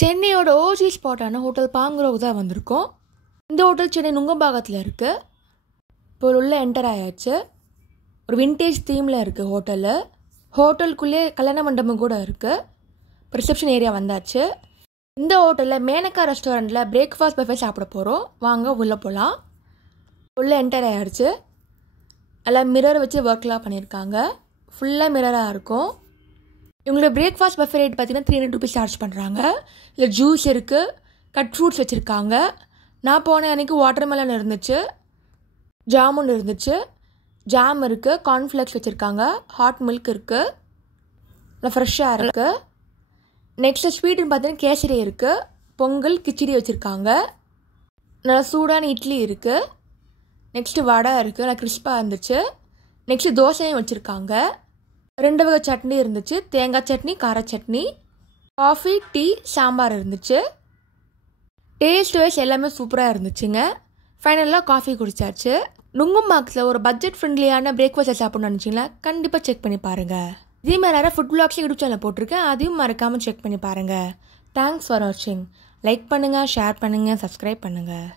சென்னையோட OG ஸ்பாட்டான hotel பாங்குரோவுக்கு தான் வந்திருக்கோம். இந்த ஹோட்டல் சென்னை நுங்கம்பாக்கத்தில் இருக்குது. இப்போ உள்ள என்டர் ஆயாச்சு. ஒரு விண்டேஜ் தீமில் இருக்குது ஹோட்டலு. ஹோட்டலுக்குள்ளே கல்யாண மண்டபம் கூட இருக்குது. ரிசப்ஷன் ஏரியா வந்தாச்சு. இந்த ஹோட்டலில் மேனகா ரெஸ்டாரண்ட்டில் பிரேக்ஃபாஸ்ட் பஃபே சாப்பிட போகிறோம். வாங்க உள்ளே போகலாம். உள்ளே என்டர் ஆகிடுச்சு. எல்லாம் மிரர் வச்சு ஒர்க்லாம் பண்ணியிருக்காங்க. ஃபுல்லாக மிரராக இருக்கும். இவங்களோட பிரேக்ஃபாஸ்ட் பஃபே ரேட் பார்த்தீங்கன்னா 300 rupees சார்ஜ் பண்ணுறாங்க. இதில் ஜூஸ் இருக்குது, கட் ஃப்ரூட்ஸ் வச்சுருக்காங்க. நான் போன அன்றைக்கி வாட்டர்மெலன் இருந்துச்சு, ஜாமுன் இருந்துச்சு, ஜாம் இருக்குது, கார்ன்ஃப்ளெக்ஸ் வச்சுருக்காங்க, ஹாட் மில்க் இருக்குது, நல்லா ஃப்ரெஷ்ஷாக இருக்குது. நெக்ஸ்ட்டு ஸ்வீட்டுன்னு பார்த்தீங்கன்னா கேசரி இருக்குது, பொங்கல், கிச்சடி வச்சுருக்காங்க, நல்லா சூடான இட்லி இருக்குது, நெக்ஸ்ட்டு வடை இருக்குது, நல்லா கிறிஸ்பாக இருந்துச்சு. நெக்ஸ்ட்டு தோசையும் வச்சுருக்காங்க. 2 வகை சட்னி இருந்துச்சு, தேங்காய் சட்னி, கார சட்னி, காஃபி, டீ, சாம்பார் இருந்துச்சு. டேஸ்ட் வைஸ் எல்லாமே சூப்பராக இருந்துச்சுங்க. ஃபைனலாக காஃபி குடிச்சாச்சு. நுங்கம்பாக்கத்தில் ஒரு பட்ஜெட் ஃப்ரெண்ட்லியான பிரேக்ஃபாஸ்ட்டை சாப்பிட்ணுன்னு நினச்சிங்களா, கண்டிப்பாக செக் பண்ணி பாருங்கள். இதே மாதிரி நிறையா ஃபுட் வ்ளாக்ஸ் யூடியூப் சேனல் போட்டிருக்கேன், அதையும் மறக்காமல் செக் பண்ணி பாருங்கள். தேங்க்ஸ் ஃபார் வாட்சிங். லைக் பண்ணுங்கள், ஷேர் பண்ணுங்கள், சப்ஸ்கிரைப் பண்ணுங்கள்.